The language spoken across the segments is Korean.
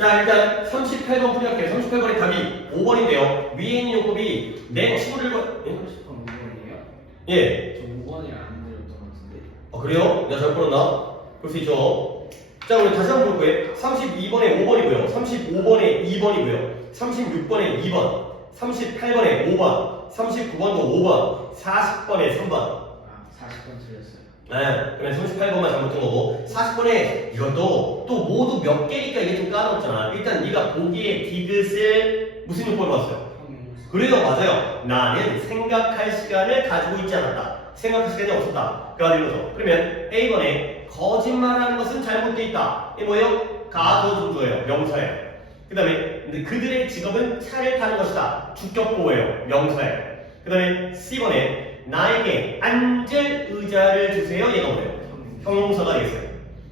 자, 일단 38번 풀이할게요. 38번의 답이 5번인데요. 위에 있는 요법이 내 친구들과 30번 5번이에요? 예. 저 5번이 안 들었던 것 같은데. 그래요? 내가 잘못 풀었나? 그럴 수 있죠. 자, 우리 다시 한번 볼 거예요. 32번에 5번이고요. 35번에 2번이고요. 36번에 2번. 38번에 5번. 39번도 5번. 40번에 3번. 아, 40번 틀렸어요. 네, 그러면 38번만 잘못한 거고 40번에 이것도 또 모두 몇 개니까 이게 좀 까다롭잖아. 일단 네가 보기에 디귿을 무슨 요법을 봤어요? 형용사. 그래요, 맞아요. 나는 생각할 시간을 가지고 있지 않았다. 생각할 시간이 없었다. 그 말인 거죠. 그러면 A번에 거짓말하는 것은 잘못되어 있다. 이게 뭐예요? 가소중조예요. 명사예요. 그 다음에 그들의 직업은 차를 타는 것이다. 주격보호예요. 명사예요. 그 다음에 C번에 나에게 앉을 의자를 주세요. 얘가 뭐예요? 형용사가 되겠어요.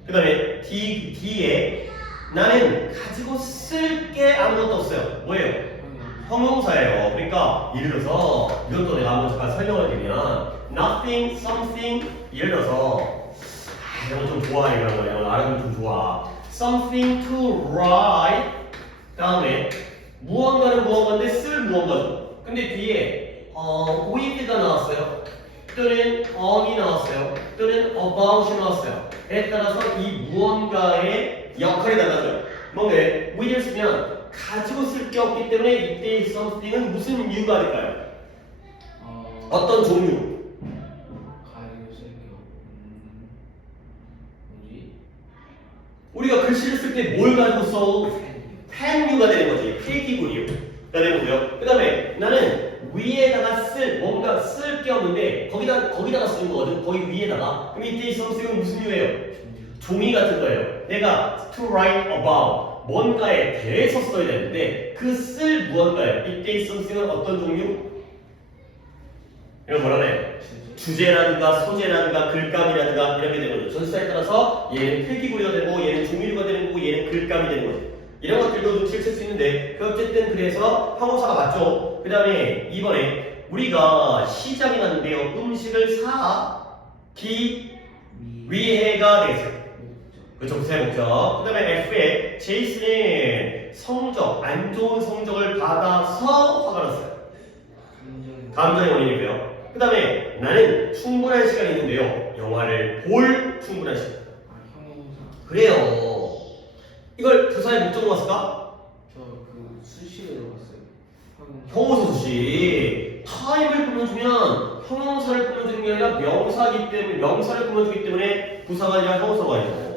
그 다음에 D에 나는 가지고 쓸 게 아무것도 없어요. 뭐예요? 형용사예요. 그러니까 예를 들어서 이것도 내가 한번 잠깐 설명을 드리면 nothing, something 예를 들어서 이런 거 좀 좋아해. 이런 거 이런 거 알아보면 좀 좋아. something to write 다음에 무언가는 무언가인데 쓸 무언가죠. 근데 뒤에 with가 나왔어요. 또는 on이 나왔어요. 또는 about이 나왔어요. 에 따라서 이 무언가의 역할이 달라져요. 뭔가 with를 쓰면 가지고 쓸 게 없기 때문에 이때의 something은 무슨 이유가 될까요? 어떤 종류? 가지고 쓸게요. 뭐지? 우리가 글씨를 쓸 때 뭘 가지고 써? 펜류가 되는 거지. 필기구리가 되는 거고요. 그 다음에 나는 위에다가 뭔가 쓸 게 없는데 거기다가 쓰는 거거든. 거기 위에다가. 그럼 이때의 something은 무슨 이유예요? 종이 같은 거예요. 내가 to write about 뭔가에 대해서 써야 되는데 그 쓸 무언가예요. 이때의 something은 어떤 종류? 이런 뭐라 그래? 주제라든가 소재라든가 글감이라든가 이렇게 되는 거죠. 전치사에 따라서 얘는 필기구리가 되고 얘는 종이류가 되는 거고 얘는 글감이 되는 거죠. 이런 것들도 눈치를 챌 수 있는데 어쨌든 그래서 형용사가 맞죠. 그 다음에 2번에 우리가 시장에 갔는데요. 음식을 사기 위해가 되겠어요. 그렇죠. 세 목적. 그 다음에 F에 제이슨의 성적, 안 좋은 성적을 받아서 화가 났어요. 감정의 원인이고요. 그 다음에 나는 충분한 시간이 있는데요. 영화를 볼 충분한 시간. 형용사. 그래요. 이걸 부사의 목적으로 봤을까? 저 그 수시로 봤어요. 형용사 수시. 타입을 불러주면 형용사를 불러주는 게 아니라 명사기 때문에 명사를 불러주기 때문에 부사가 아니라 형용사가 아니죠.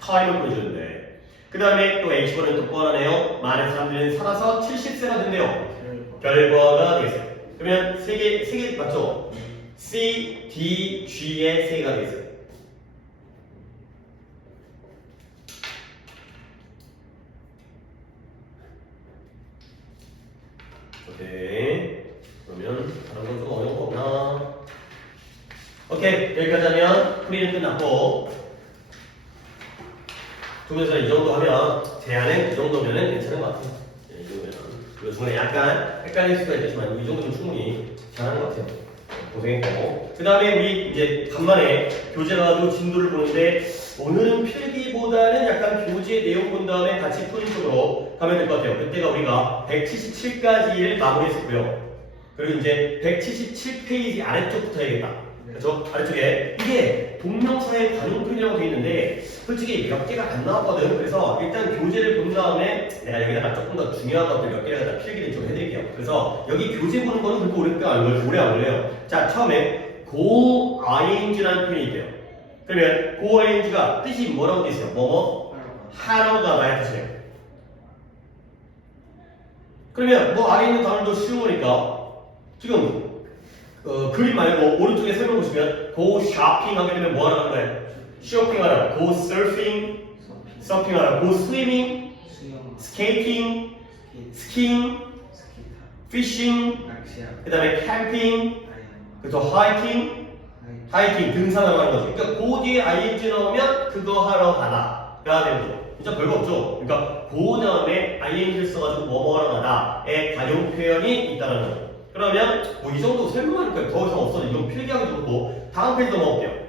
타임을 보여주는데 그 다음에 또 H번은 똑바로네요. 많은 사람들은 살아서 70세가 된대요. 결과가 되겠어요. 그러면 세 개 맞죠? C, D, G의 세 개가 되겠어요. 오케이. 그러면 다른 건 좀 어려운 거 없나? 오케이. 여기까지 하면 풀이는 끝났고 그래서 이 정도 하면 제한은 이 정도면은 괜찮은 것 같아요. 이 정도면. 그리고 중간에 약간 헷갈릴 수가 있지만 이 정도면 충분히 잘하는 것 같아요. 고생했고. 그 다음에 우리 이제 간만에 교재 가지고 진도를 보는데 오늘은 필기보다는 약간 교재 내용 본 다음에 같이 푸는 쪽으로 가면 될 것 같아요. 그때가 우리가 177까지를 마무리했었고요. 그리고 이제 177페이지 아래쪽부터 해야겠다. 그렇죠? 아래쪽에 이게 동명사의 관용편이라고 되어 있는데 솔직히 몇 개가 안 나왔거든. 그래서 일단 교재를 본 다음에 내가 여기다가 조금 더 중요한 것들 몇 개를 갖다 필기를 좀 해드릴게요. 그래서 여기 교재 보는 거는 그렇게 오래 안 걸려요. 자, 처음에 go ing라는 표현이 있대요. 그러면 go ing가 뜻이 뭐라고 되어 있어요? 뭐뭐 하러 가다의 뜻이에요. 그러면 뭐 아래 있는 단어도 쉬운 거니까 지금 그림 말고 오른쪽에 설명 보시면 go shopping 하게 되면 뭐 하러 가는 거예요? 쇼핑하러, go surfing, 서핑하러, go swimming, skating, skiing, fishing, 그 다음에 camping, 그래서 hiking, 등산하러 가는 거죠. 그러니까 go 뒤에 ing 나오면 그거 하러 가다가 되는 거죠. 진짜 별거 없죠. 그러니까 go 다음에 ing를 써가지고 뭐 하러 가다의 관용 표현이 있다는 거죠. 그러면 뭐 이 정도 설명하니까 더 이상 없어도 이건 필기하기 좋고 다음 페이지 넘어갈게요.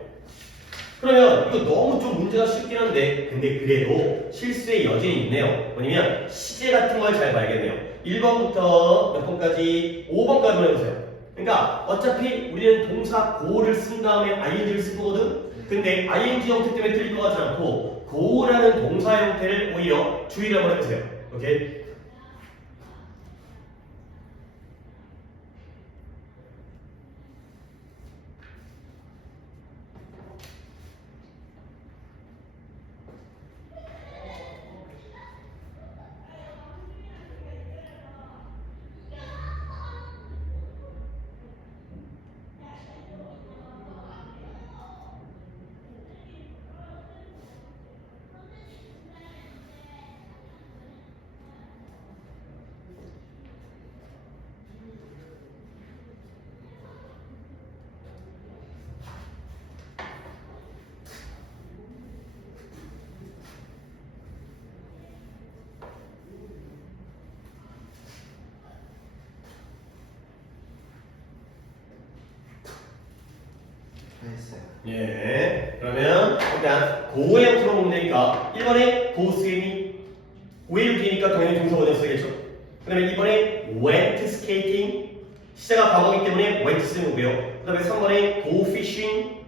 그러면 이거 너무 좀 문제가 쉽긴 한데 근데 그래도 실수의 여지는 있네요. 뭐냐면 시제 같은 걸 잘 봐야겠네요. 1번부터 몇 번까지 5번까지만 해보세요. 그러니까 어차피 우리는 동사 go를 쓴 다음에 ing를 쓴 거거든. 근데 ing 형태 때문에 틀릴 것 같지 않고 go라는 동사 형태를 오히려 주의를 한번 해보세요. 오케이? 다 했어요. 예. 그러면 일단 고의 형태로 보면 되니까 1번에 go swimming 왜 이렇게 되니까 당연히 동사 원형 써야겠죠. 그 다음에 2번에 went skating 시제가 과거이기 때문에 went 쓰는 거고요. 그 다음에 3번에 go fishing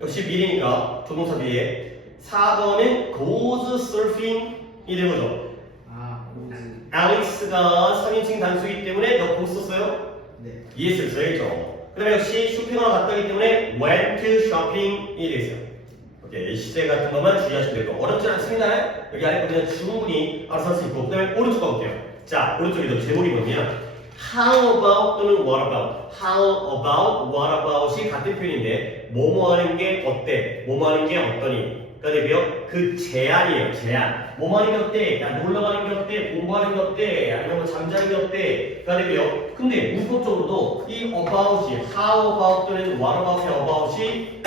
역시 미래니까 조동사 뒤에 4번은 goes surfing이 되는 거죠. 아, 고즈. 알릭스가 3인칭 단수이기 때문에 너 go 썼어요? 네. ES를 써야겠죠. 그 다음에 역시 쇼핑하러 갔다기 때문에 went shopping이 되겠어요. 오케이, 시제 같은 것만 주의하시면 되고 어렵지 않습니다. 여기 안에 보면 충분히 알아서 할 수 있고 그 다음에 오른쪽 가볼게요. 자, 오른쪽에도 제목이 뭐냐면 how about 또는 what about how about, what about이 같은 표현인데 뭐뭐 하는 게 어때, 뭐뭐 하는 게 어떠니 가 되고요. 그 제안이에요. 제안. 뭐뭐 하는 게 어때? 야, 놀러 가는 게 어때? 공부하는 게 어때? 아니면 뭐 잠자는 게 어때? 가 되고요. 근데 문법적으로도 이 about이 how about 또는 what about의 about이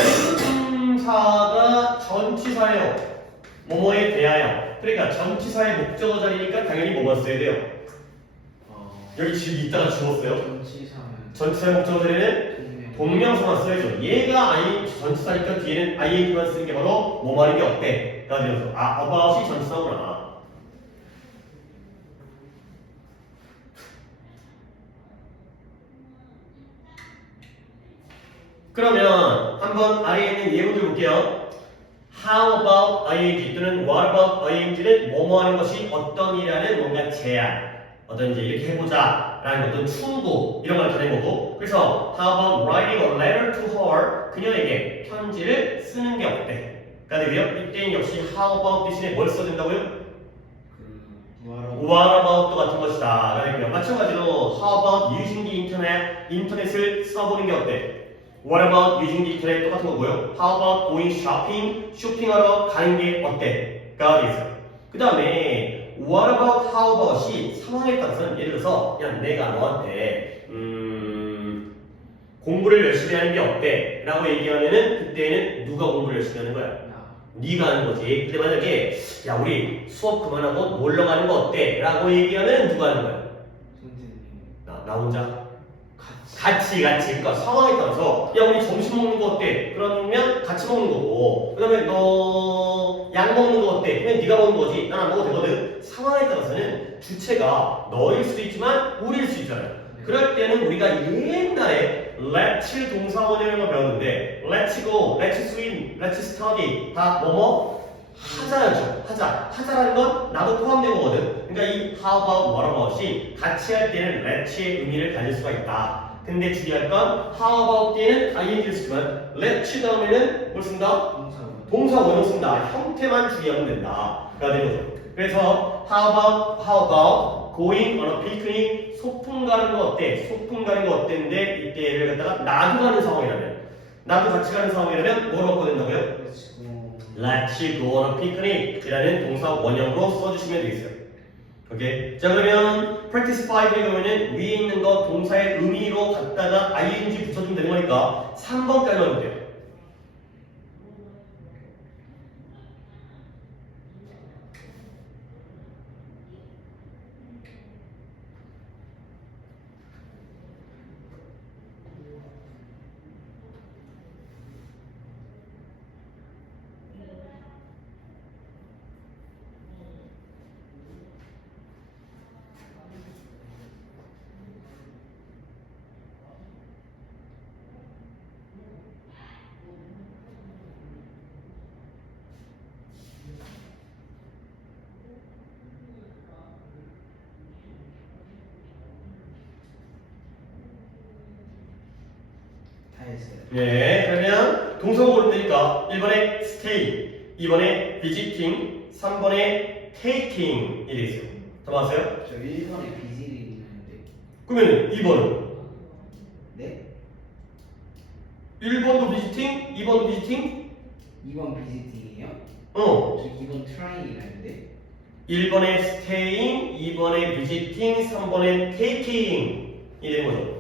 사가 전치사예요. 뭐뭐에 대하여. 그러니까 전치사의 목적어 자리니까 당연히 뭐만 써야 돼요. 여기 지금 이따가 주었어요. 전치사면 전치사의 목적어 자리는 동명사만 써야죠. 얘가 전치사니까 뒤에는 ing만 쓰는 게 바로 뭐 하는 게 어때? 가 되어서 about이 전치사구나. 그러면 한번 아래에 있는 예문들 볼게요. How about ing 또는 what about ing는 뭐뭐 하는 것이 어떤이라는 뭔가 제안 어떤 이제 이렇게 해보자 라는 어떤 충고 이런 걸 나타낸 거고 그래서 How about writing a letter to her 그녀에게 편지를 쓰는 게 어때? 가 되고요. 이때는 역시 how about 대신에 뭘 써야 된다고요? What about 같은 것이다 가 되고요. 마찬가지로 How about using the internet 인터넷을 써보는 게 어때? What about using the internet 똑같은 거고요. How about going shopping? 쇼핑하러 가는 게 어때? 가 되겠어요. 그 다음에 What about how about이 상황에 따라서는 예를 들어서 그냥 내가 너한테 공부를 열심히 하는 게 어때? 라고 얘기하면은 그때는 누가 공부를 열심히 하는 거야? 네가 하는 거지. 근데 만약에 야 우리 수업 그만하고 놀러 가는 거 어때? 라고 얘기하면 누가 하는 거야? 선생님. 나 혼자? 같이 그러니까 상황에 따라서 야 우리 점심 먹는 거 어때? 그러면 같이 먹는 거고 그 다음에 너 약 먹는 거 어때? 그러면 네가 먹는 거지 난 안 먹어도 되거든. 상황에 따라서는 주체가 너일 수도 있지만 우리일 수 있잖아요. 그럴 때는 우리가 옛날에 let's 동사 원형을 배웠는데 let's go, let's swim, let's study 다 뭐뭐 하자였죠. 하자라는 건 나도 포함된 거거든. 그러니까 이 how about, what about이 같이 할 때는 let's의 의미를 가질 수가 있다. 근데 주의할 건 how about 때는 ing를 쓰지만 let's 다음에는 뭘 쓴다? 동사 원형 쓴다. 형태만 주의하면 된다. 가 되는 거죠. 그래서 how about going on a picnic 소풍 가는 거 어때? 소풍 가는 거 어땠는데 이때 얘를 갖다가 나도 가는 상황이라면 나도 같이 가는 상황이라면 뭐로 바꿔낸다고요? Let's go on a picnic 이라는 동사 원형으로 써주시면 되겠어요. 오케이. 자 그러면 practice 5의 경우에는 위에 있는 거 동사의 의미로 갖다가 ing 붙여주면 되는 거니까 3번까지만 볼게요. 했어요. 네, 그러면 동사 고르면 되니까 1번에 stay, 2번에 visiting, 3번에 taking 이 되겠어요. 다 맞았어요? 저 1번에 비질이 있는데. 그러면 2번은 네? 1번도 visiting, 2번도 visiting? 2번 비지팅이에요? 어. 저 2번 트라이라는데. 1번에 staying, 2번에 visiting, 3번에 taking 이 되는 거죠.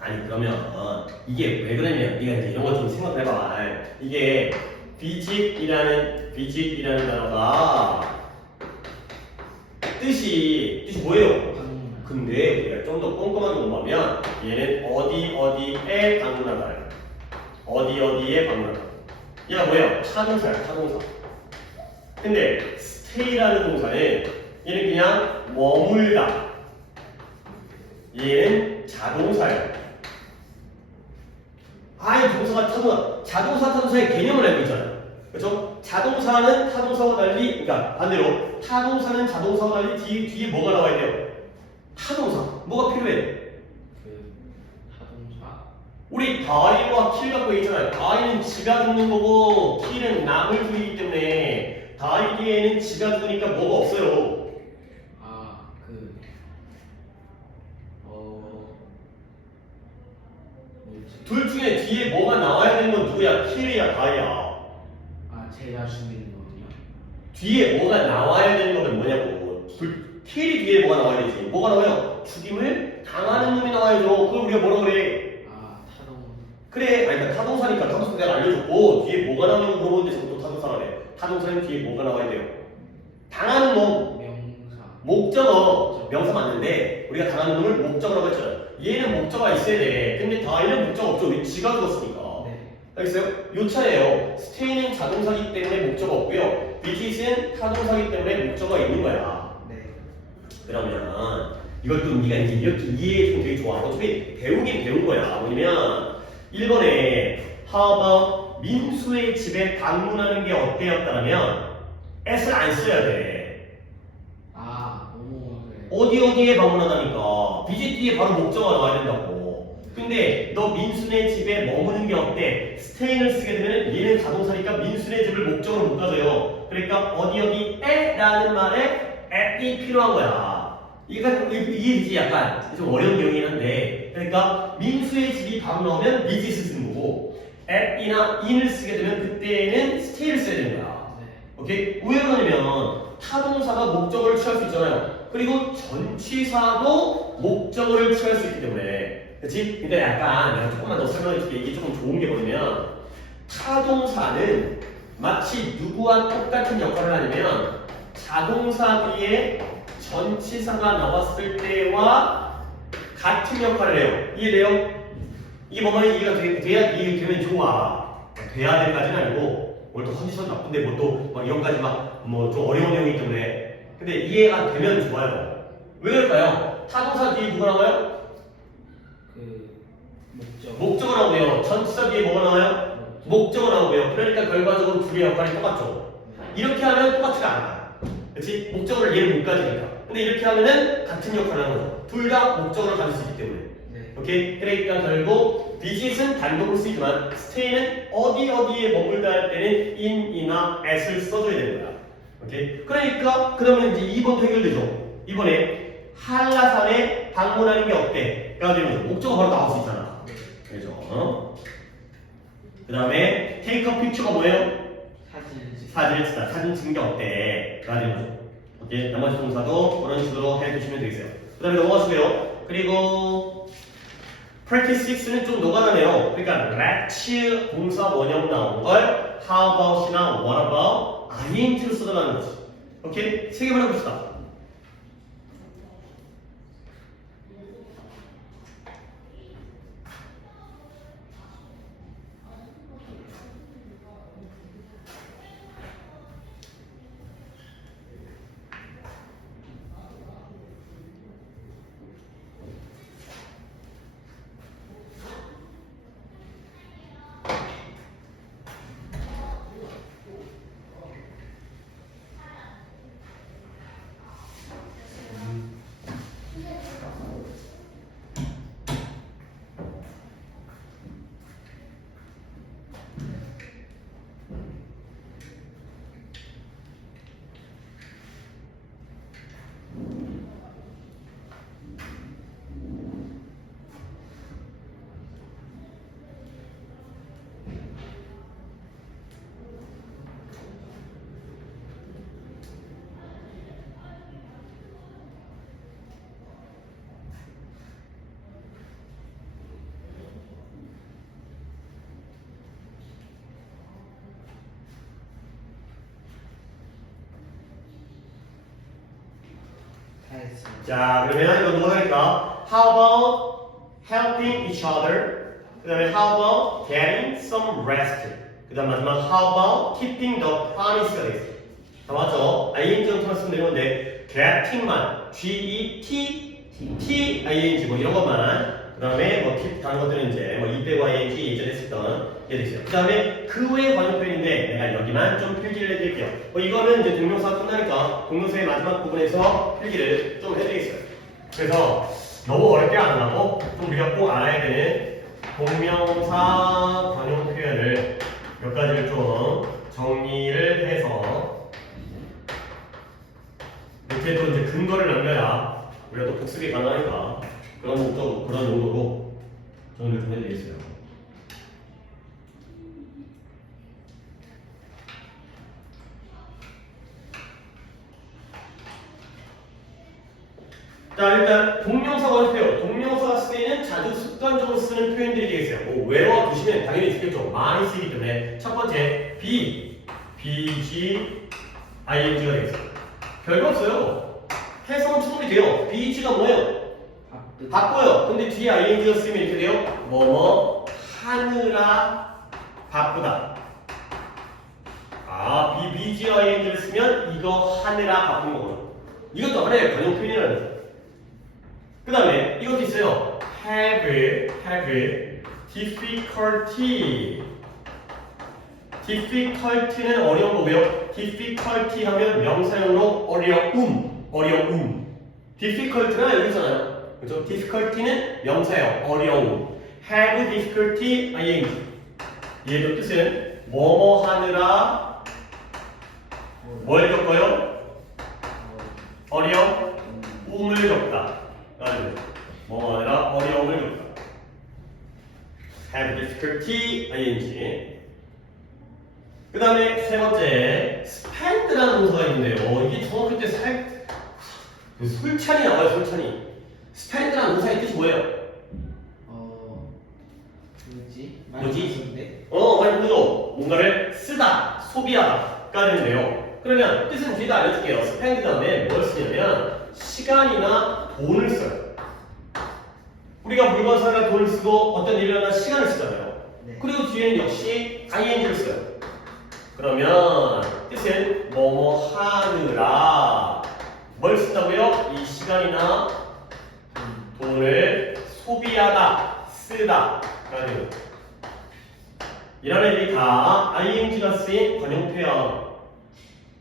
아니 그러면 이게 왜 그러냐면 네가 이제 이런 거 좀 생각해봐. 이게 visit이라는 단어가 뜻이 뭐예요? 방문. 근데 우리가 좀 더 꼼꼼하게 보면 얘는 어디에 방문하다. 어디에 방문하다. 얘가 뭐예요? 타동사야, 타동사. 근데 stay라는 동사는 얘는 그냥 머물다. 얘는 자동사예요. 아예 동사가 타동사, 자동사 타동사의 개념을 알고 있잖아요. 그렇죠? 자동사는 타동사와 달리, 그러니까 반대로 타동사는 자동사와 달리 뒤에 뭐가 나와야 돼요? 타동사. 뭐가 필요해? 그 자동차. 우리 다이와 킬 갖고 있잖아요. 다이는 지가 죽는 거고 킬은 남을 죽이기 때문에 다이 뒤에는 지가 죽으니까 뭐가 없어요. 뭐지? 둘 중에 뒤에 뭐가 나와야 되는 건 누구야? 킬이야, 다이야. 제가 죽이는 거군요. 뒤에 뭐가 나와야 되는 거는 뭐냐고. 킬이 뒤에 뭐가 나와야 되지? 뭐가 나와요? 죽임을 당하는 놈이 나와야죠. 그걸 우리가 뭐라 그래? 타동. 그래, 아니 그러니까 타동사니까 타동사 내가 알려줬고 뒤에 뭐가 나오냐고 물어보는데 저도 타동사가 돼. 타동사는 뒤에 뭐가 나와야 돼요? 당하는 놈. 명사. 목적어. 명사 맞는데 우리가 당하는 놈을 목적어라고 했잖아요. 얘는 목적어가 있어야 돼. 근데 다이는 목적어 없죠. 왜 지가 죽었으니까. 네. 알겠어요? 요 차예요. stay는 자동사기 때문에 목적어 없고요. visit은 타동사기 때문에 목적어가 있는 거야. 네. 그러면 이것도 네가 이제 이렇게 이해해주면 되게 좋아. 어차피 배우긴 배운 거야. 뭐냐면 1번에 how about 민수의 집에 방문하는 게 어때였다면 s를 안 써야 돼. 그래. 어디에 방문하다니까 visit 뒤에 바로 목적어가 나와야 된다고. 근데 너 민수네 집에 머무는 게 어때? stay를 쓰게 되면 얘는 자동사니까 민수네 집을 목적으로 못 가져요. 그러니까 어디에 라는 말에 at이 필요한 거야. 이해되지? 약간 좀 어려운 내용이긴 한데, 그러니까 민수의 집이 바로 나오면 visit을 쓰는 거고 at이나 in을 쓰게 되면 그때는 stay를 써야 되는 거야. 네. 오케이? 왜 그러냐면 타동사가 목적어를 취할 수 있잖아요. 그리고 전치사도 목적어를 취할 수 있기 때문에. 그렇지? 근데 약간 내가 조금만 더 설명해 줄게. 이게 조금 좋은 게 뭐냐면 타동사는 마치 누구와 똑같은 역할을 하냐면 자동사 뒤에 전치사가 나왔을 때와 같은 역할을 해요. 이해돼요? 이게 뭐만 이해가 돼야 이해되면 좋아. 돼야 될까지는 아니고 오늘 또 컨디션 나쁜데 뭐 또 막 이런까지 막 뭐 좀 어려운 내용이기 때문에. 근데 이해가 되면 좋아요. 왜 그럴까요? 타동사 뒤에 누가 나와요? 목적어 나오고요. 전치사 뒤에 뭐가 나와요? 목적어 나오고요. 그러니까 결과적으로 둘의 역할이 똑같죠. 이렇게 하면 똑같지가 않아. 그렇지? 목적어를 얘를 못 가지니까. 근데 이렇게 하면은 같은 역할을 하는 거죠. 둘 다 목적어를 가질 수 있기 때문에. 네. 오케이? 그러니까 결국 visit은 단독으로 쓰이지만 stay는 어디에 머물다 할 때는 in이나 at을 써줘야 되는 거야. 오케이? 그러니까 그러면 이제 2번도 해결되죠. 이번에 한라산에 방문하는 게 어때? 가 되는 거죠. 목적어 바로 나올 수 있잖아. 그죠? 그 다음에 take a picture가 뭐예요? 사진을 찍다. 사진 찍는 게 어때? 가 되는 거죠. 오케이? 나머지 동사도 그런 식으로 해두시면 되겠어요. 그 다음에 넘어가시고요. 그리고 practice 6는 좀 녹아나네요. 그러니까 let's 동사 원형 나온 걸 how about이나 what about, INT를 써달라는 거지. 오케이? 세 개만 해봅시다. 했습니다. 자, 그러면 이거 누가 할까? How about helping each other? 그 다음에 how about getting some rest? 그 다음 마지막 how about keeping the promise가 되겠어요. 다 맞죠? ing는 틀었으면 되는 건데 getting만 G-E-T-T-I-N-G 뭐 이런 것만 그 다음에 뭐 keep 다른 것들은 이제 뭐 E 빼고 ing 예전에 쓰던 얘들 있어요. 그 다음에 그 외의 관용 표현인데 내가 여기만 좀 필기를 해드릴게요. 뭐 이거는 이제 동명사 끝나니까 동명사의 마지막 부분에서 필기를 좀 해드리겠어요. 그래서 너무 어렵게 안 하고 좀 우리가 꼭 알아야 되는 동명사 관용 표현을 몇 가지를 좀 정리를 해서 이렇게 또 이제 근거를 남겨야 우리가 또 복습이 가능하니까 그런 목적, 그런 용도로 정리를 좀 해드리겠어요. 자, 일단 동명사 관용 표현. 동명사가 쓰이는 자주 습관적으로 쓰는 표현들이 되겠어요. 뭐 외워두시면 당연히 좋겠죠. 많이 쓰이기 때문에 첫 번째 be, BG, ING가 되겠어요. 별거 없어요. 해석은 충분히 돼요. BG가 뭐예요? 바빠요. 근데 뒤에 ING가 쓰이면 이렇게 돼요. 뭐뭐 하느라 바쁘다. 아, BG, ING를 쓰면 이거 하느라 바쁜 거구나. 이것도 하나의 관용 표현이라는 거죠. 그 다음에 이것도 있어요. have difficulty. difficulty는 어려운 거고요. difficulty 하면 명사용으로 어려움. difficulty가 여기 있잖아요. 그렇죠? difficulty는 명사예요. 어려움. have difficulty ing. 얘도 뜻은 뭐뭐 하느라 뭘 겪어요? 어려움을 겪다. 뭐 하느라 어려움을 겪다. have difficulty ing. 그 다음에 세 번째 spend라는 동사가 있는데요. 이게 정확할 때 솔찬이 나와요. 솔찬이. spend라는 동사의 뜻이 뭐예요? 뭐지? 뭐지? 많이 모르죠. 뭔가를 쓰다, 소비하다가 되는데요. 그러면 뜻은 뒤에다 알려줄게요. spend 다음에 뭘 쓰냐면 시간이나 돈을 써요. 우리가 물건 사느라 돈을 쓰고 어떤 일을 하나 시간을 쓰잖아요. 네. 그리고 뒤에는 역시 ing를 써요. 그러면 뜻은 뭐뭐 하느라 뭘 쓴다고요? 이 시간이나 돈을 소비하다, 쓰다 라는 이런 애들이 다 ing가 쓰인 관용 표현,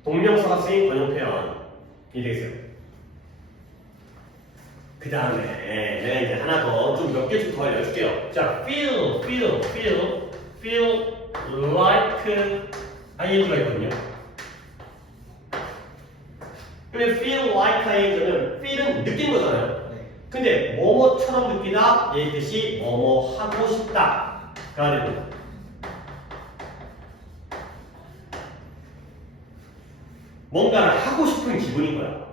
동명사가 쓰인 관용 표현이 되겠어요. 그 다음에 내가 이제 하나 더 좀 몇 개 좀 더 알려줄게요. 자, feel like ing가 있거든요. 근데 feel like ing는 feel은 느낀 거잖아요. 네. 근데 뭐뭐처럼 느끼다 얘 뜻이 뭐뭐 하고 싶다가 되는 뭔가를 하고 싶은 기분인 거야.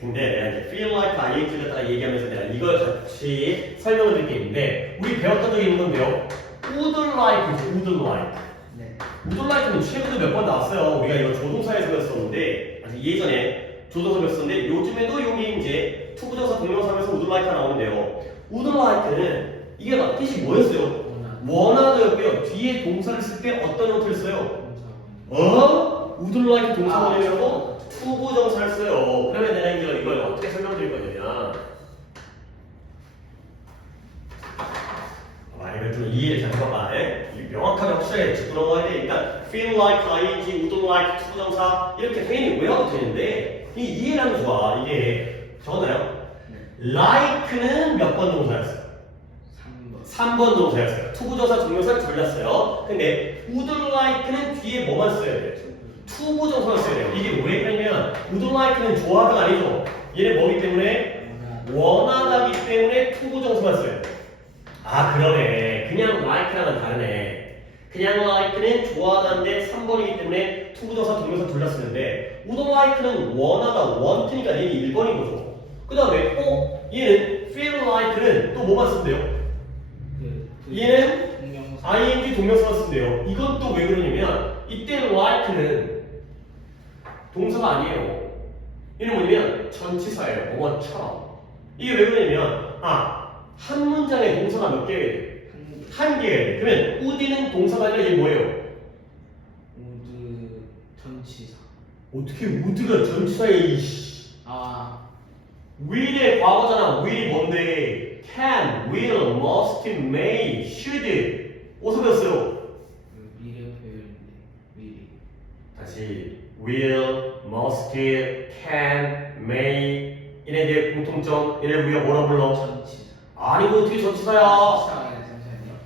근데 내가 이제 feel like ing를 딱 얘기하면서 내가 이걸 같이 설명을 드릴 게 있는데 우리 배웠던 적이 있는 건데요. would like. 네. would like는 최근에 몇 번 나왔어요. 우리가 이거 조동사에서 배웠었는데 아직 예전에 조동사 배웠었는데 요즘에도 여기 이제 투부정사 동명사에서 would like가 나오는데요. would like는 이게 막 뜻이 뭐였어요? 원하다였고요. 뒤에 동사를 쓸 때 어떤 형태를 써요? would like 동사원이라고 투부정사를 써요. 그러면 내가 이제 이걸 어떻게 설명드릴 거냐면 이걸 좀 이해를 잘 해봐봐. 명확하게 확실하게 짚고 넘어가야 돼. 일단 feel like, ing, would like, 투부정사 이렇게 당연히 외워도 되는데 이 이해를 하면 좋아. 이게 적었나요? 네. like는 몇 번 동사였어요? 3번 동사였어요. 투부정사, 동명사를 졸랐어요. 근데 would like는 뒤에 뭐만 써야 돼요? 투부정사를 써야 돼요. 이게 왜 그러냐면 would like는 좋아하다가 아니죠. 얘네 뭐기 때문에? 원하다기 때문에 투부정사만 써요. 아 그러네. 그냥 like랑은 다르네. 그냥 like는 좋아하다인데 3번이기 때문에 투부정사, 동명사 둘 다 쓰는데 would like는 원하다, want니까 얘는 1번인 거죠. 그 다음에 얘는 feel like는 또 뭐만 쓴대요? 얘는 ing 동명사만 쓴대요. 이건 또 왜 그러냐면 이때 like는 동사가 아니에요. 이는 뭐냐면 전치사예요. 뭐뭐처럼. 이게 왜 그러냐면 한 문장에 동사가 몇 개예요? 한 개예요. 그러면 would는 동사가 아니라 이게 뭐예요? 모두 전치사. 어떻게 would가 전치사에 이씨. 아, will의 과거잖아. will이 뭔데? can, will, must, may, should. 어디서 배웠어요? 그 미래 표현인데 미래. 다시 will, must, can, may 얘네들의 공통점 얘네 우리가 뭐라 불러? 전치사. 아니 뭐 어떻게 전치사야? 잠시만요.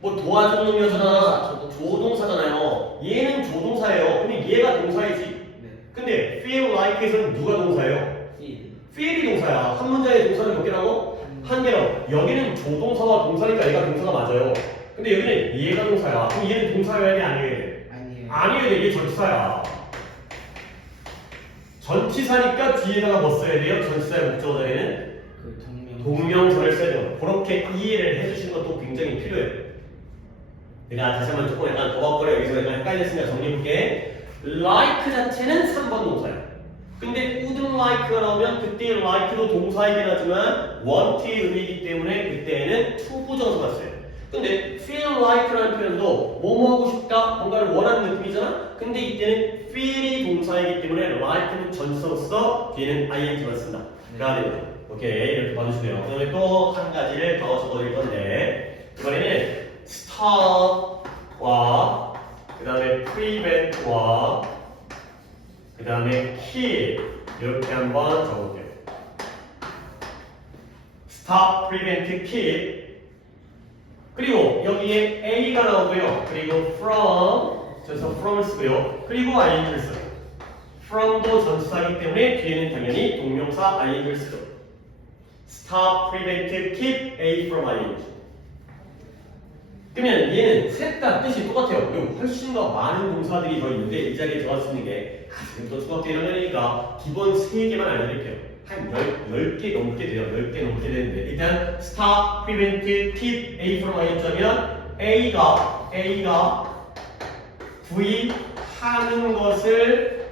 뭐 도와주는 놈이었잖아. 조동사. 조동사잖아요. 얘는 조동사예요. 근데 얘가 동사이지. 네. 근데 feel like에서는 누가 동사예요? feel. feel이 동사야. 한 문장에 동사는 몇 개라고? 한 개라고. 여기는 조동사와 동사니까 얘가 동사가 맞아요. 근데 여기는 얘가 동사야. 그럼 얘는 동사여야 돼 아니어야 돼? 아니에요. 아니어야 돼. 얘 전치사야. 전치사니까 뒤에다가 뭐 써야 돼요? 전치사의 목적어 자리에는 그 동명사를 써야 돼요. 그렇게 이해를 해주시는 것도 굉장히 필요해요. 내가 다시 한번 조금 약간 더벅거려 여기서 약간 헷갈렸으니까 정리해볼게. like 자체는 3번 동사예요. 근데 wouldn't like가 나오면 그때 like도 동사이긴 하지만 want의 의미이기 때문에 그때는 투부정사가 써요. 근데 feel like라는 표현도 뭐뭐 하고 싶다, 뭔가를 원하는 느낌이잖아? 근데 이때는 feel이 동사이기 때문에 like는 전치사로서 뒤에는 ing만 쓴다. 라는 거죠. 오케이, 이렇게 봐주시고요. 그다음에 또 한 가지를 더 적어드릴 건데 이번에는 stop와 그 다음에 prevent와 그 다음에 keep 이렇게 한번 적어볼게요. stop, prevent, keep 그리고 여기에 A가 나오고요. 그리고 from, 그래서 from을 쓰고요. 그리고 ing를 써요. from도 전치사이기 때문에 뒤에는 당연히 동명사 ing를 쓰죠. stop, prevent, keep A from ing. 그러면 얘는 셋 다 뜻이 똑같아요. 그리고 훨씬 더 많은 동사들이 더 있는데 이 자리에 들어갈 수 있는 게 지금 또 중학교 1학년이니까 기본 3개만 알려드릴게요. 한 10개 넘게 돼요. 10개 넘게 되는데 일단 stop, prevent, keep A from ing자면 A가 구입하는 것을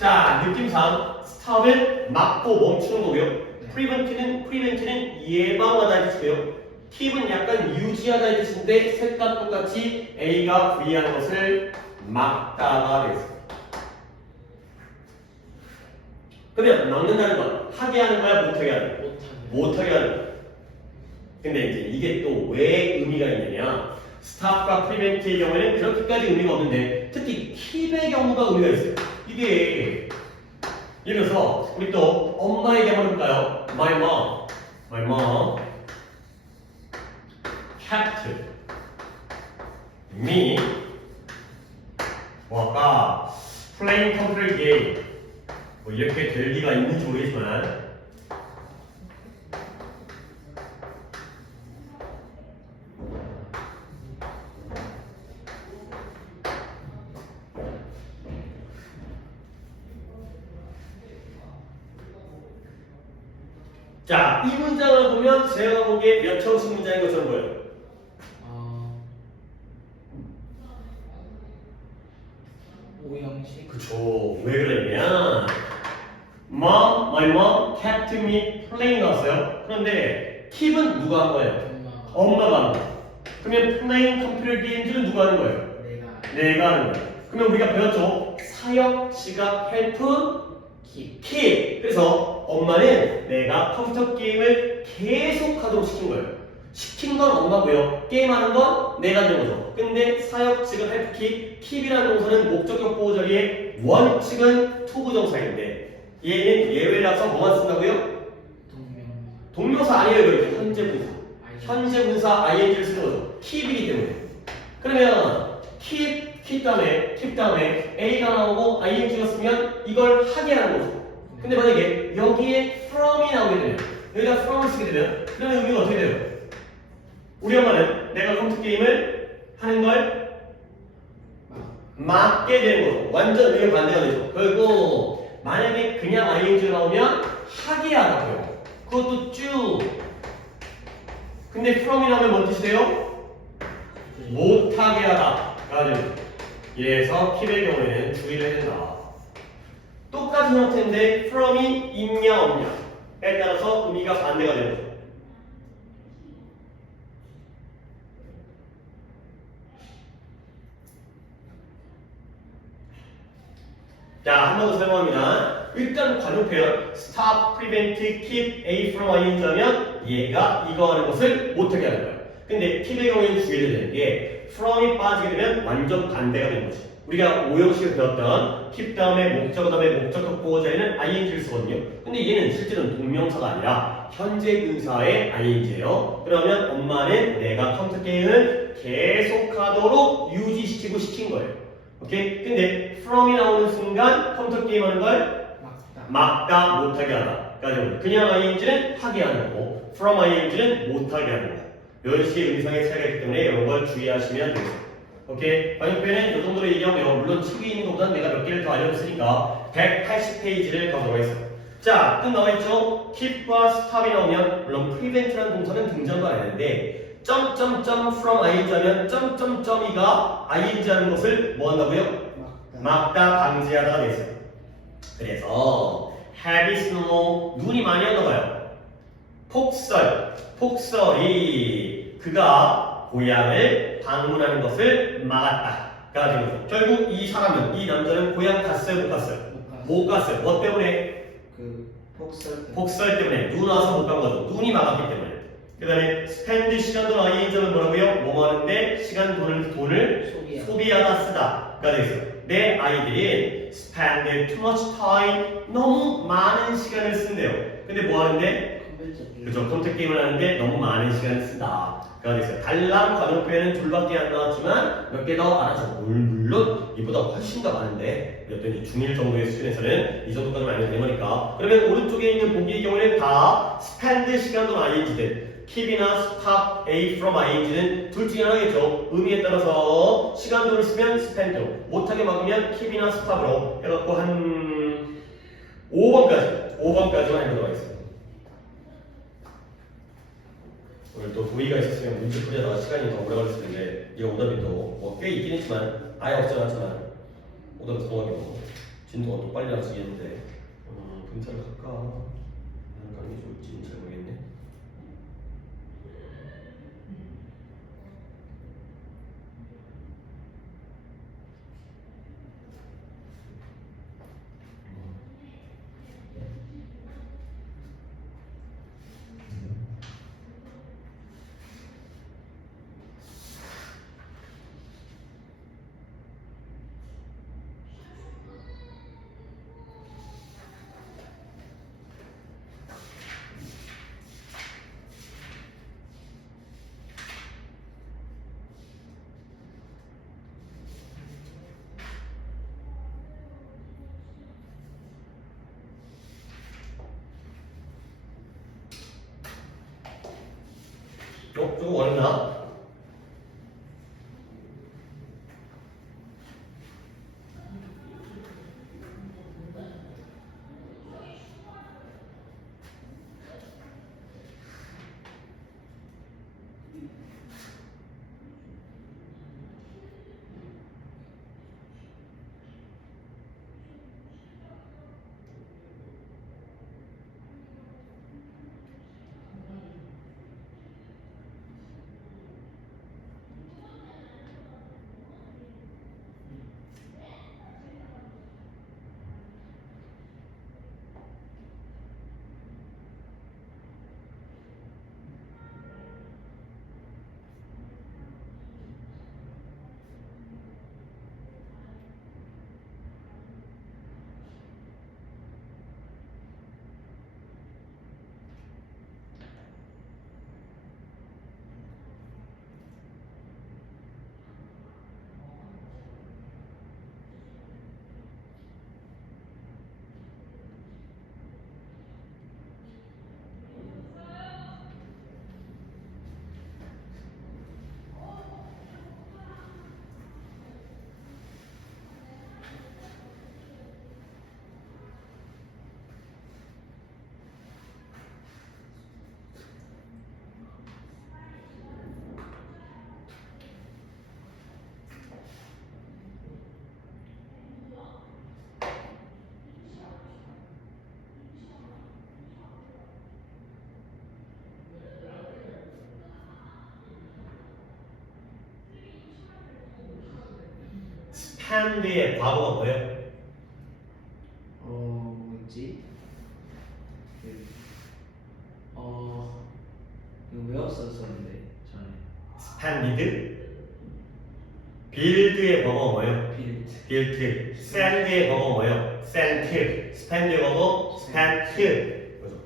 자 느낌상 stop을 막고 멈추는 거고요. prevent는 예방하다 이 뜻이고요. keep은 약간 유지하다 이 뜻인데 셋 다 똑같이 A가 구입하는 것을 막다가 되겠습니다. 그러면 막는다는 건 하게 하는 거야, 못하게 하는 거야? 못하게 하는 거야. 근데 이제 이게 또 왜 의미가 있느냐? stop과 prevent의 경우에는 그렇게까지 의미가 없는데 특히 keep의 경우가 의미가 있어요. 이게 예를 들어서 우리 또 엄마에게 한번 해볼까요? My mom kept me 뭐랄까 playing computer game 뭐 이렇게 될 리가 있는지 모르겠지만 자, 이 문장을 보면 제가 보기에 몇 형식 문장인 것처럼 보여요. 오형식. 그쵸. 왜 그러냐면 my mom kept me playing 나왔어요. 그런데 keep은 누가 한 거예요? 엄마가 한 거예요. 그러면 playing computer games는 누가 하는 거예요? 내가 하는 거예요. 그러면 우리가 배웠죠? 사역, 지각, help, keep. 그래서 엄마는 내가 컴퓨터 게임을 계속하도록 시킨 거예요. 시킨 건 엄마고요. 게임하는 건 내가 하는 거죠. 근데 사역, 지각, help, keep이라는 동사는 목적격 보호 자리에 원칙은 투부정사인데 얘는 예외라서 뭐만 쓴다고요? 동명사 아니에요. 이거 현재 분사. 현재 분사 ing를 쓰는 거죠. keep이기 때문에. 그러면 keep 다음에 a가 나오고 ing가 쓰면 이걸 하게 하는 거죠. 근데 만약에 여기에 from이 나오게 되면 여기다 from을 쓰게 되면 그러면 의미가 어떻게 돼요? 우리 엄마는 내가 컴퓨터 게임을 하는 걸 막게 되는 거죠. 완전 의미가 반대가 되죠. 그리고 만약에 그냥 ing가 나오면 하게 하라고요. 그것도 쭉. 근데 from이 나오면 뭔 뜻이 돼요? 못하게 하다. 이래서 keep의 경우에는 주의를 해야 된다. 똑같은 형태인데 from이 있냐 없냐에 따라서 의미가 반대가 되는 거죠. 자, 한 번 더 설명합니다. 일단 관용표현 stop, prevent, keep A from Iing 하면 얘가 이거 하는 것을 못하게 하는 거예요. 근데 keep의 경우에는 주의해야 되는 게 from이 빠지게 되면 완전 반대가 되는 거죠. 우리가 오형식을 배웠던 keep 다음에 목적어 다음에 목적격 보호자에는 ing를 쓰거든요. 근데 얘는 실제로는 동명사가 아니라 현재 분사의 ing예요. 그러면 엄마는 내가 컴퓨터 게임을 계속하도록 유지시키고 시킨 거예요. 오케이? 근데 from이 나오는 순간 컴퓨터 게임 하는 걸 막다 못하게 하다. 그러니까 그냥 ing는 하게 하는 거고 from ing는 못하게 하는 거. 이런 식의 의미상의 차이가 있기 때문에 이런 걸 주의하시면 되겠습니다. 오케이? 관용표현은 이 정도로 얘기하고요. 물론 책에 있는 것보다는 내가 몇 개를 더 알려줬으니까 180페이지를 가도록 하겠습니다. 자, 끝 나와있죠? keep과 stop이 나오면 물론 prevent라는 동사는 등장도 안 했는데 점점점 from ing 하면 점점점이가 ing 하는 것을 뭐 한다고요? 막다, 방지하다가 되겠어요. 그래서 heavy snow, 눈이 많이 왔나 봐요. 폭설이 그가 고향을 방문하는 것을 막았다가 되는 거죠. 결국 이 사람은, 이 남자는 고향 갔어요, 못 갔어요? 못 갔어요. 뭐 때문에? 그 폭설 때문에. 눈 와서 못 간 거죠. 눈이 막았기 때문에. 그 다음에 spend 시간 돈 ing는 뭐라고요? 뭐 하는데 시간 돈을 소비하다 쓰다가 되겠어요. 내 아이들이 spend too much time, 너무 많은 시간을 쓴대요. 근데 뭐 하는데? 그죠, 컴퓨터 게임을 하는데 너무 많은 시간을 쓴다. 가 됐어요. 달랑 관용표현은 둘밖에 안 나왔지만 몇 개 더 알아서 물론 이보다 훨씬 더 많은데 어떤 중1 정도의 수준에서는 이 정도까지는 알면 되는 거니까. 그러면 오른쪽에 있는 보기의 경우에는 다 spend 시간도 ing든 keep이나 stop, A from ing는 둘 중에 하나겠죠. 의미에 따라서 시간 돈을 쓰면 spend로, 못하게 막으면 keep이나 stop으로 해갖고 한 5번까지만 해보도록 하겠습니다. 오늘 또 도의가 있었으면 문제 풀려다가 시간이 더 오래 걸렸을 텐데 이 오답이 또 꽤 있긴 했지만 아예 없지 않았지만 오답이 들어가기로 진도가 또 빨리 나서겠는데 분사를 갈까? 나는 가는 게 좋을지 잘 모르겠네. 조금 어렵나? spend의 과거가 뭐예요? 뭐지? 이거 외웠었었는데 전에. spended. build의 과거가 뭐예요? 빌드. built. send의 과거가 뭐예요? sent. spend의 과거 spent. 그죠?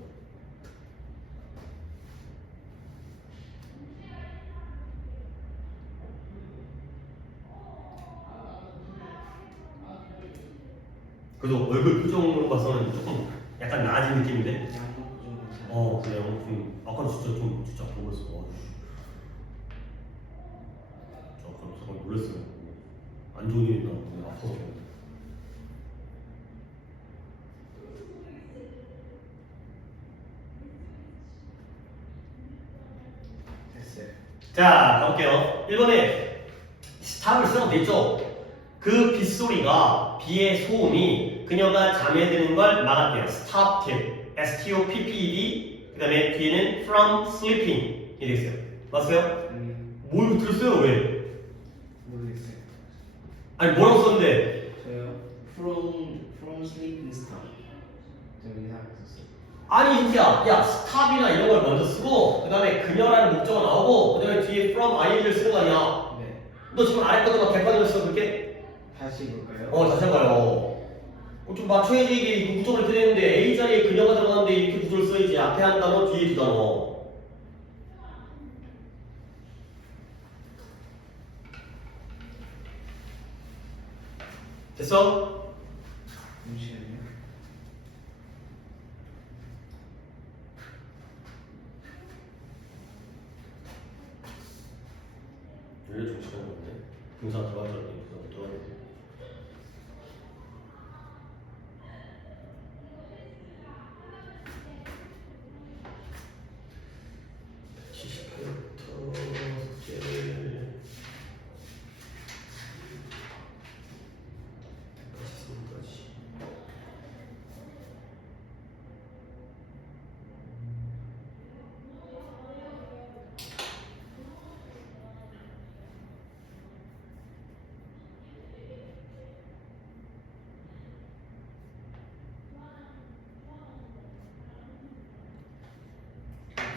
그죠? 얼굴 표정으로 봐서는 조금 약간 나아진 느낌인데. 양복 좀 괜찮아. 그래요. 아까 진짜 보고 있어. 저 아까 정말 놀랐어요. 안 좋은 일이 나고 아파서. 됐어요. 자, 가볼게요. 1번에 스탑을 쓰라고 돼 있죠? 그 빗소리가 비의 소음이 그녀가 잠에 드는 걸 막았대요. stopped. S-T-O-P-P-E-D. 그 다음에 뒤에는 from sleeping. 이렇게 있어요. 맞아요? 뭘 못 들었어요? 왜? 모르겠어요. 아니, 뭐라고 썼는데? 저요? From sleeping star. 저 이상했었어요. 아니, 진짜. 야, stop이나 이런 걸 먼저 쓰고, 그 다음에 그녀라는 목적어 나오고, 그 다음에 뒤에 from ing를 쓰는 거 아니야? 네. 너 지금 아래 것도 막 개판으로 써, 그렇게? 다시 볼까요? 다시 해봐요. 좀 맞춰야지. 이게 구조를 이렇게 되는데 A 자리에 그녀가 들어가는데 이렇게 구조를 써야지. 앞에 한 단어, 뒤에 두 단어. 됐어? 잠시만요. 원래 정치하는 건데 분사 들어가죠. 분사 들어가죠.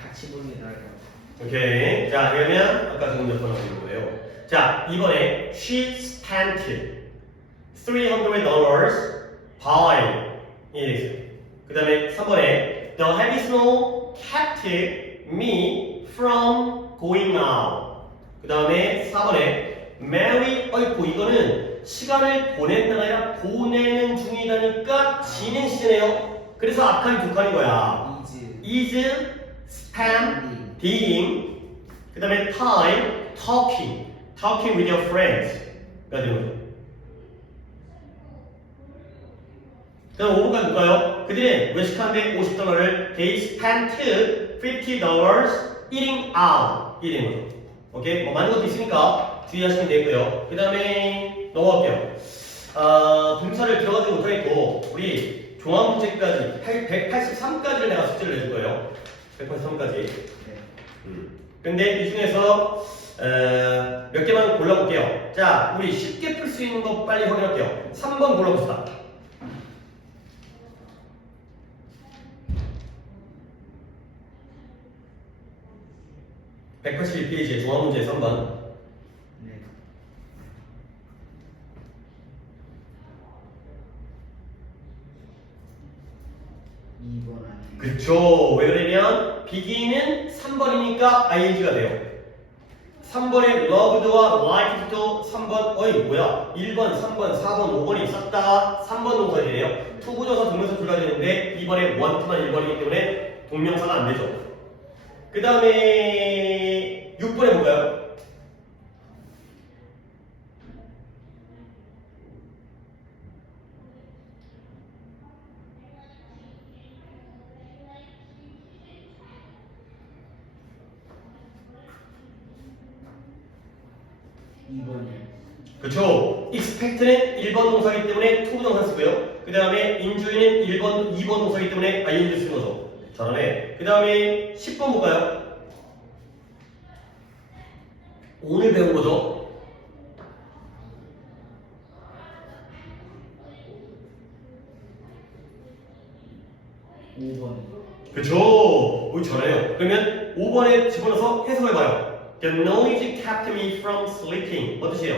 같이 보는 게 나을 것 같아요. 오케이. 자, 그러면 아까 지금 몇 번 하는 거예요? 자, 이번에 she spent $300 by 이 있어요. 그 다음에 3번에 the heavy snow kept me from going out. 그 다음에 4번에 Mary, 어이구 이거는 시간을 보낸다가 아니라 보내는 중이다니까 지는 시제네요. 그래서 앞칸이 두 칸인 거야. is spending 그 다음에 time talking with your friends 가 되는 거죠. 그 다음 5번까지 볼까요? 그들은 외식하는데 $50를 they spent $50 eating out 이 되는 거죠. 오케이? 뭐 많은 것도 있으니까 주의하시면 되고요. 그 다음에 넘어갈게요. 분사를 들어가지 못하겠고 우리 종합문제까지 183까지를 내가 숙제를 내줄 거예요. 183까지. 네. 근데 이 중에서 몇 개만 골라볼게요. 자, 우리 쉽게 풀 수 있는 거 빨리 확인할게요. 3번 골라봅시다. (181페이지의) 종합문제 3번. 네. 2번 아니에요. 그쵸. 왜 그러냐면 begin은 3번이니까 ing가 돼요. 3번에 loved와 liked도 3번 뭐야 1번, 3번, 4번, 5번이 있었다. 3번 동사이네요. 투부정사 동명사 둘 다 되는데 2번에 원투만 1번이기 때문에 동명사가 안 되죠. 그 다음에 6번에 볼까요? 그쵸. expect는 1번 동사이기 때문에 to 동사 쓰고요. 그 다음에 enjoy는 2번 동사이기 때문에 ing 쓰는 거죠. 잘하네. 그 다음에 10번 볼까요? 오늘 배운 거죠. 5번. 그쵸? 우리 잘해요. 그러면 5번에 집어넣어서 해석해봐요. The noise kept me from sleeping. 어떠세요?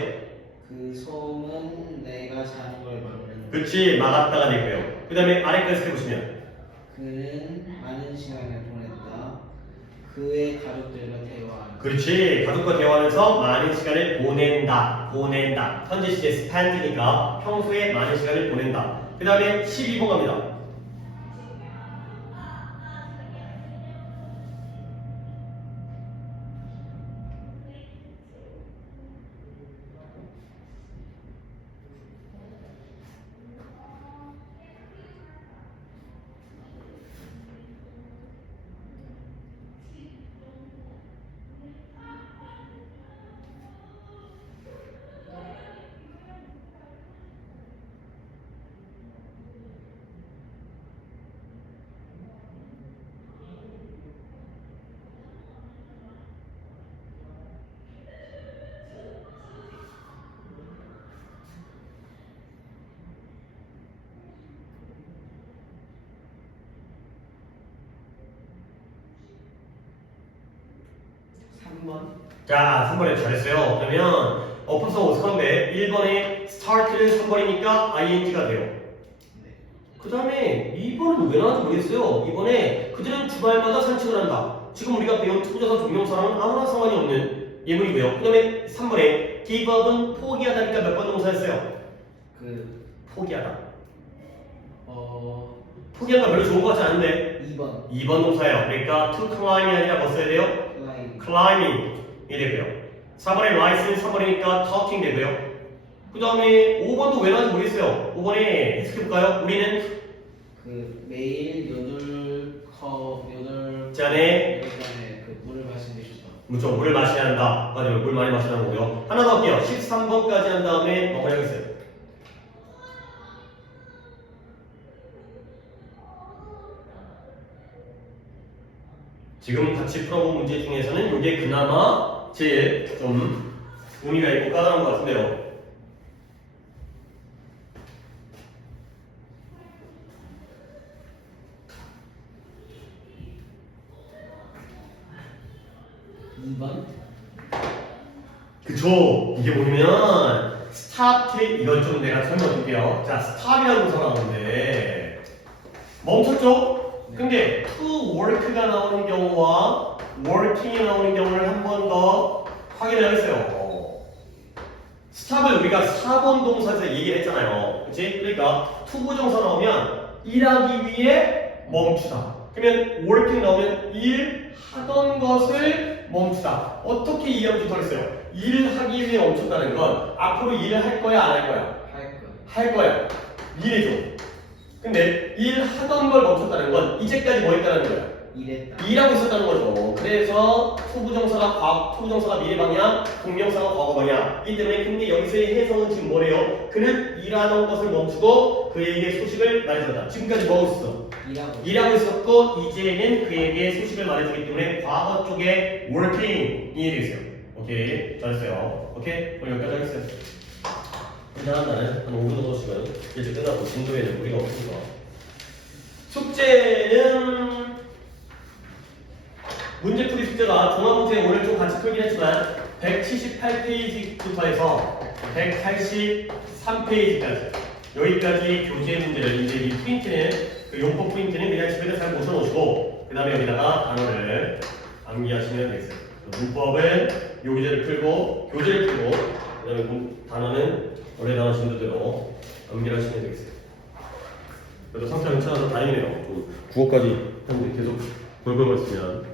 그 소음은 내가 자는 걸 막는. 그치, 막았다가 되고요. 그 다음에 아래까지 해보시면 그는 많은 시간을 보냈다. 그의 가족들과 대화한다. 그렇지, 가족과 대화하면서 많은 시간을 보낸다. 현재 시제 spend니까 평소에 많은 시간을 보낸다. 그 다음에 12번 갑니다. 자, 3번에 잘했어요. 그러면 엎어서 오스건데 1번에 start는 3번이니까 ing가 돼요. 네. 그 다음에 2번은 왜 나왔는지 모르겠어요. 2번에 그들은 주말마다 산책을 한다. 지금 우리가 배운 투부정사 동명사랑은 아무나 상관이 없는 예문이고요. 그 다음에 3번에 give up은 포기하다니까 몇 번 동사였어요? 그 포기하다. 어. 포기하는 거 별로 좋은 것 같지 않은데 2번. 2번 동사예요. 그러니까 to climb이 아니라 뭐 써야 돼요? 클라임. climbing이 되고요. 4번에 rise는 3번이니까 talking 되고요. 그 다음에 5번도 왜 나왔는지 모르겠어요. 5번에 해석해볼까요? 우리는 그 매일 8 잔에 그 물을 마시는 게 좋다. 무조건 물을 마셔야 한다. 맞아요. 물 많이 마시라는 거고요. 하나 더 할게요. 13번까지 한 다음에 마무리하겠어요. 지금 같이 풀어본 문제 중에서는 이게 그나마 제일 좀 의미가 있고 까다로운 것 같은데요. 그쵸? 이게 뭐냐면 스탑 이건 좀 내가 설명드릴게요. 자, 스탑이라는 동사가 나오는데 멈췄죠? 근데 to work가 나오는 경우와 working이 나오는 경우를 한 번 더 확인해야겠어요. 스탑을 우리가 4번 동사에서 얘기를 했잖아요. 그치? 그러니까 to 부정사 나오면 일하기 위해 멈추다. 그러면 working 나오면 일하던 것을 멈추다. 어떻게 이해하면 좋다겠어요? 일하기 위해 멈췄다는 건 앞으로 일을 할 거야, 안 할 거야? 할 거야. 일해줘. 근데 일하던 걸 멈췄다는 건 이제까지 뭐 했다는 거야? 일했다. 일하고 있었다는 거죠. 그래서 투부정사가 미래 방향, 동명사가 과거 방향. 이 때문에 근데 여기서의 해석은 지금 뭐래요? 그는 일하던 것을 멈추고 그에게 소식을 말해줬다. 지금까지 뭐 하고 있어? 일하고 있었고 이제는 그에게 소식을 말해주기 때문에 과거 쪽에 working이 되겠어요. 오케이, 잘했어요. 오케이, 오늘 여기까지 하겠어요. 잘한다는 한 5분 정도 시간 일찍 끝나고 진도에는 우리가 없으니까. 숙제는 문제풀이 숙제가 종합문제 오늘 좀 같이 풀긴 했지만 178페이지부터 해서 183페이지까지 여기까지 교재 문제를 이제 이 프린트는 그 용법 프린트는 그냥 집에서 잘 모셔놓으시고 그 다음에 여기다가 단어를 암기하시면 되겠어요. 문법은 교재를 풀고 그 다음에 단어는 원래 나온 진도대로 암기를 하시면 되겠어요. 그래도 상태가 괜찮아서 다행이네요. 9월까지 했는데 계속 골골거렸으면